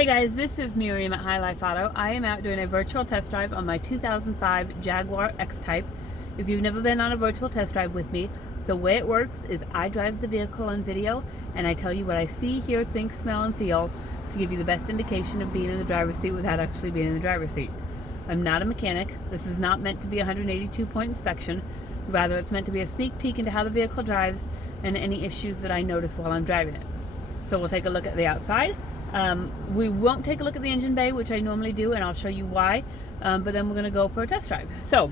Hey guys, this is Miriam at High Life Auto. I am out doing a virtual test drive on my 2005 Jaguar X-Type. If you've never been on a virtual test drive with me, the way it works is I drive the vehicle on video and I tell you what I see, hear, think, smell, and feel to give you the best indication of being in the driver's seat without actually being in the driver's seat. I'm not a mechanic. This is not meant to be a 182-point inspection. Rather, it's meant to be a sneak peek into how the vehicle drives and any issues that I notice while I'm driving it. So we'll take a look at the outside. We won't take a look at the engine bay, which I normally do, and I'll show you why, but then we're going to go for a test drive. So,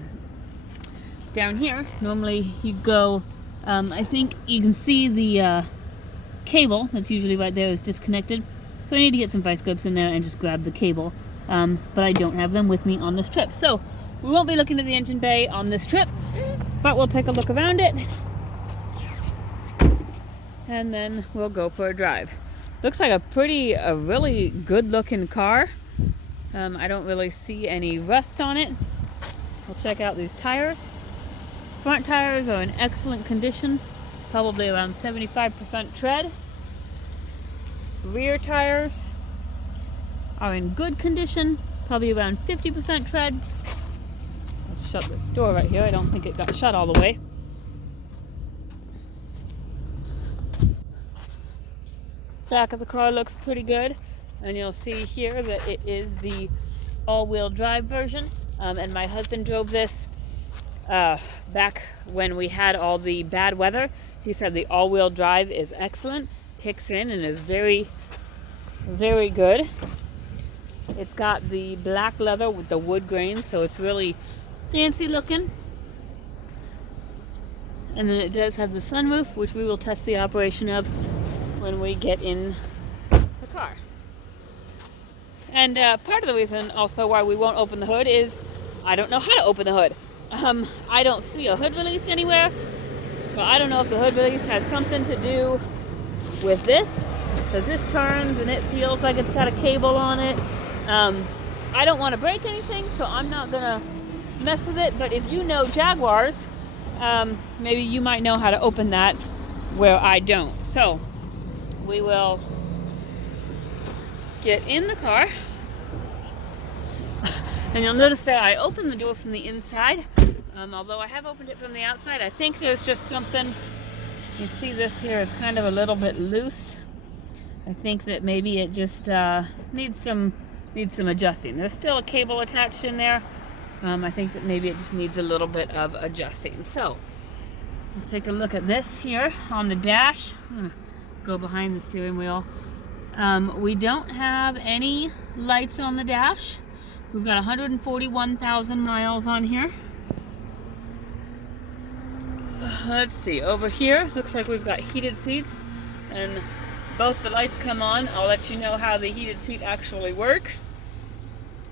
down here, normally you go, I think you can see the cable that's usually right there is disconnected, so I need to get some vice grips in there and just grab the cable, but I don't have them with me on this trip. So, we won't be looking at the engine bay on this trip, but we'll take a look around it, and then we'll go for a drive. Looks like a really good looking car. I don't really see any rust on it. We'll check out these tires. Front tires are in excellent condition, probably around 75% tread. Rear tires are in good condition, probably around 50% tread. Let's shut this door right here. I don't think it got shut all the way. Back of the car looks pretty good, and you'll see here that it is the all-wheel drive version, and my husband drove this back when we had all the bad weather. He said the all-wheel drive is excellent, kicks in and is very, very good. It's got the black leather with the wood grain, so it's really fancy looking. And then it does have the sunroof, which we will test the operation of when we get in the car. And part of the reason also why we won't open the hood is I don't know how to open the hood. I don't see a hood release anywhere, so I don't know if the hood release has something to do with this, because this turns and it feels like it's got a cable on it. I don't want to break anything, so I'm not gonna mess with it, but if you know Jaguars, maybe you might know how to open that where I don't. So we will get in the car, and you'll notice that I opened the door from the inside, although I have opened it from the outside. I think there's just something, you see this here is kind of a little bit loose. I think that maybe it just needs some adjusting. There's still a cable attached in there. I think that maybe it just needs a little bit of adjusting. So we'll take a look at this here on the dash. I'm gonna go behind the steering wheel. We don't have any lights on the dash. We've got 141,000 miles on here. Let's see, over here looks like we've got heated seats, and both the lights come on. I'll let you know how the heated seat actually works.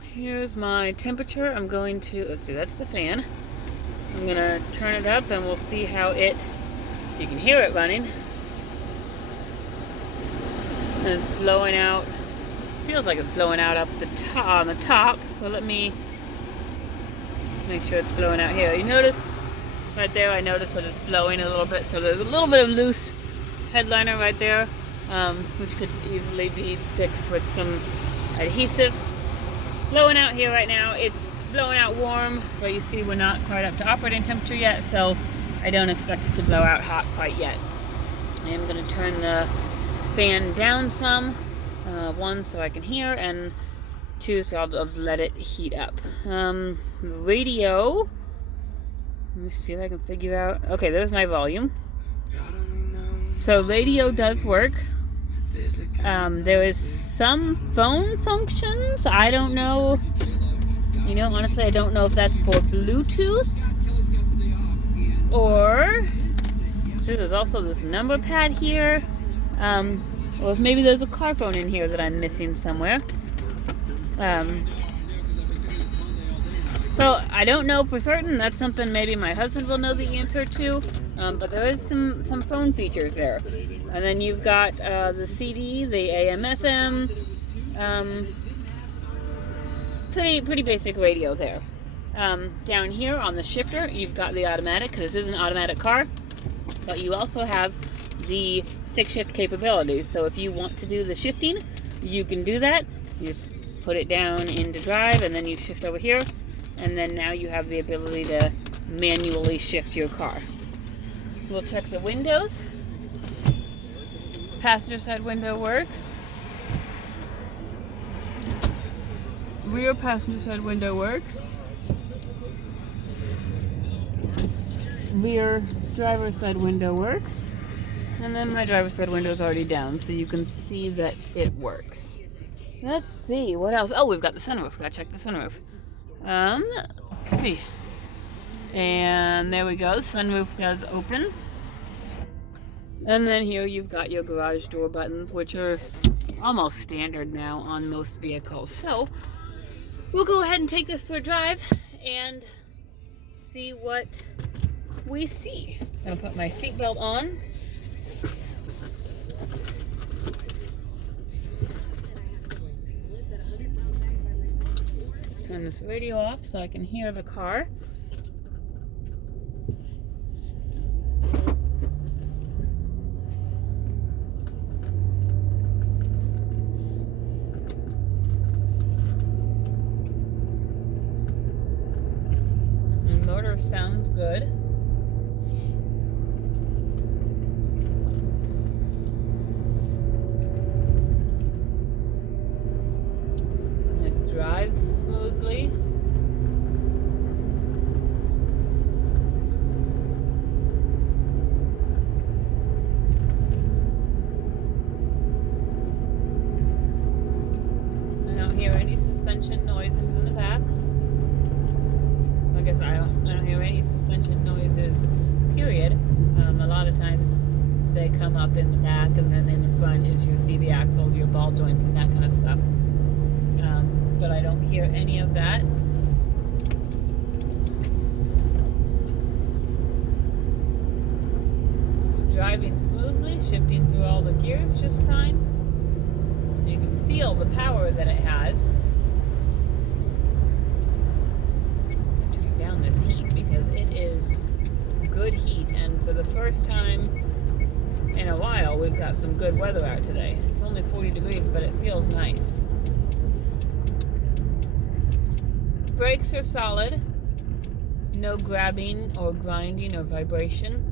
Here's my temperature. I'm going to, let's see, that's the fan. I'm gonna turn it up and we'll see how you can hear it running. And it's blowing out, feels like it's blowing out up the top, on the top, so let me make sure it's blowing out here. You notice right there, I noticed that it's blowing a little bit, so there's a little bit of loose headliner right there, which could easily be fixed with some adhesive. Blowing out here right now, it's blowing out warm, but you see we're not quite up to operating temperature yet, so I don't expect it to blow out hot quite yet. I am going to turn the fan down some, one so I can hear, and two so I'll just let it heat up. Radio, let me see if I can figure out, okay, there's my volume. So radio does work. There is some phone functions, I don't know, you know, honestly I don't know if that's for Bluetooth or, so there's also this number pad here. Or if maybe there's a car phone in here that I'm missing somewhere. So I don't know for certain. That's something maybe my husband will know the answer to. But there is some phone features there. And then you've got the CD, the AM/FM. Pretty basic radio there. Down here on the shifter, you've got the automatic, because this is an automatic car. But you also have the stick shift capabilities. So if you want to do the shifting, you can do that. You just put it down into drive, and then you shift over here, and then now you have the ability to manually shift your car. We'll check the windows. Passenger side window works. Rear passenger side window works. Rear driver's side window works. And then my driver's side window is already down, so you can see that it works. Let's see, what else? Oh, we've got the sunroof. Gotta check the sunroof. Let's see. And there we go. Sunroof does open. And then here you've got your garage door buttons, which are almost standard now on most vehicles. So we'll go ahead and take this for a drive and see what we see. I'm gonna put my seatbelt on. Turn this radio off so I can hear the car. The motor sounds good. It drives smoothly. I don't hear any suspension noises in the back. I guess I don't hear any suspension noises, period. A lot of times they come up in the back, and then in the front is your CV axles, your ball joints, and that kind of stuff. But I don't hear any of that. It's driving smoothly, shifting through all the gears just fine. You can feel the power that it has. Turn down this heat because it is good heat, and for the first time in a while we've got some good weather out today. It's only 40 degrees, but it feels nice. Brakes are solid. No grabbing or grinding or vibration.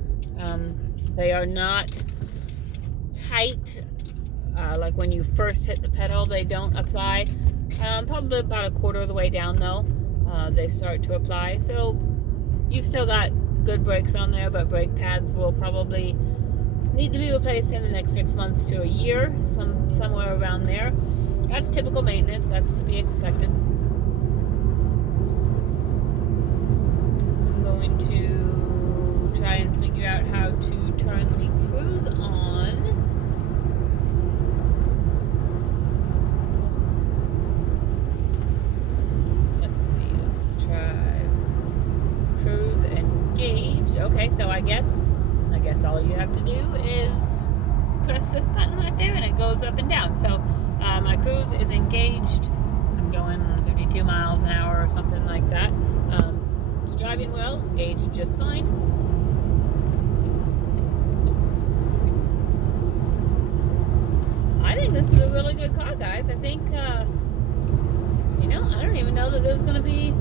They are not tight. Like when you first hit the pedal, they don't apply. Probably about a quarter of the way down though, they start to apply. So you've still got good brakes on there, but brake pads will probably need to be replaced in the next 6 months to a year, somewhere around there. That's typical maintenance. That's to be expected. I'm going to try and figure out how to turn the cruise on. Let's see, let's try cruise engage. Okay, so I guess all you have to do is press this button right there and it goes up and down. So my cruise is engaged. I'm going 52 miles an hour or something like that. It's driving well, engaged just fine. I think this is a really good car, guys. I think, I don't even know that there's going to be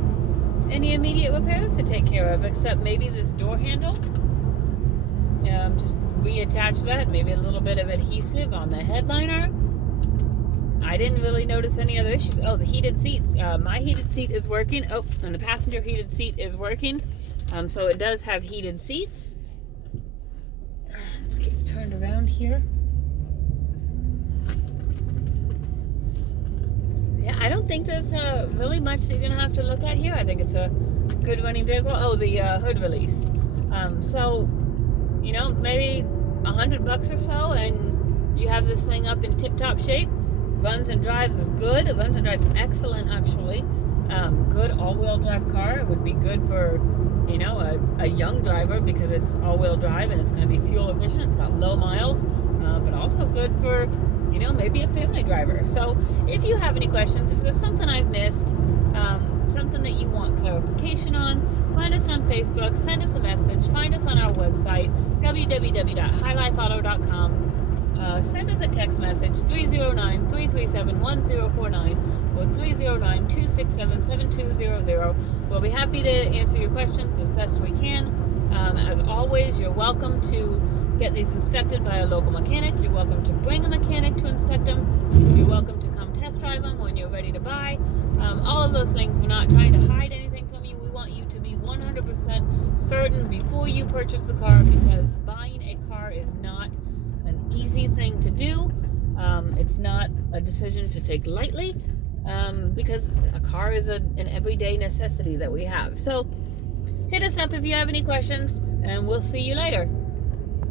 any immediate repairs to take care of, except maybe this door handle. Just reattach that, maybe a little bit of adhesive on the headliner. I didn't really notice any other issues. Oh, the heated seats. My heated seat is working. Oh, and the passenger heated seat is working. So it does have heated seats. Let's get turned around here. Yeah, I don't think there's really much you're going to have to look at here. I think it's a good running vehicle. Oh, the hood release. So, maybe $100 or so, and you have this thing up in tip-top shape. Runs and drives good. It runs and drives excellent, actually. Good all-wheel drive car. It would be good for, a young driver because it's all-wheel drive and it's going to be fuel efficient. It's got low miles, but also good for, maybe a family driver. So if you have any questions, if there's something I've missed, something that you want clarification on, find us on Facebook, send us a message, find us on our website, www.highlifeauto.com. send us a text message, 309-337-1049 or 309-267-7200. We'll be happy to answer your questions as best we can. As always, you're welcome to get these inspected by a local mechanic. You're welcome to bring a mechanic to inspect them. You're welcome to come test drive them when you're ready to buy. All of those things. We're not trying to hide anything from you. We want you to be 100% certain before you purchase the car, because buying a car is not an easy thing to do. It's not a decision to take lightly, because a car is an everyday necessity that we have. So hit us up if you have any questions, and we'll see you later.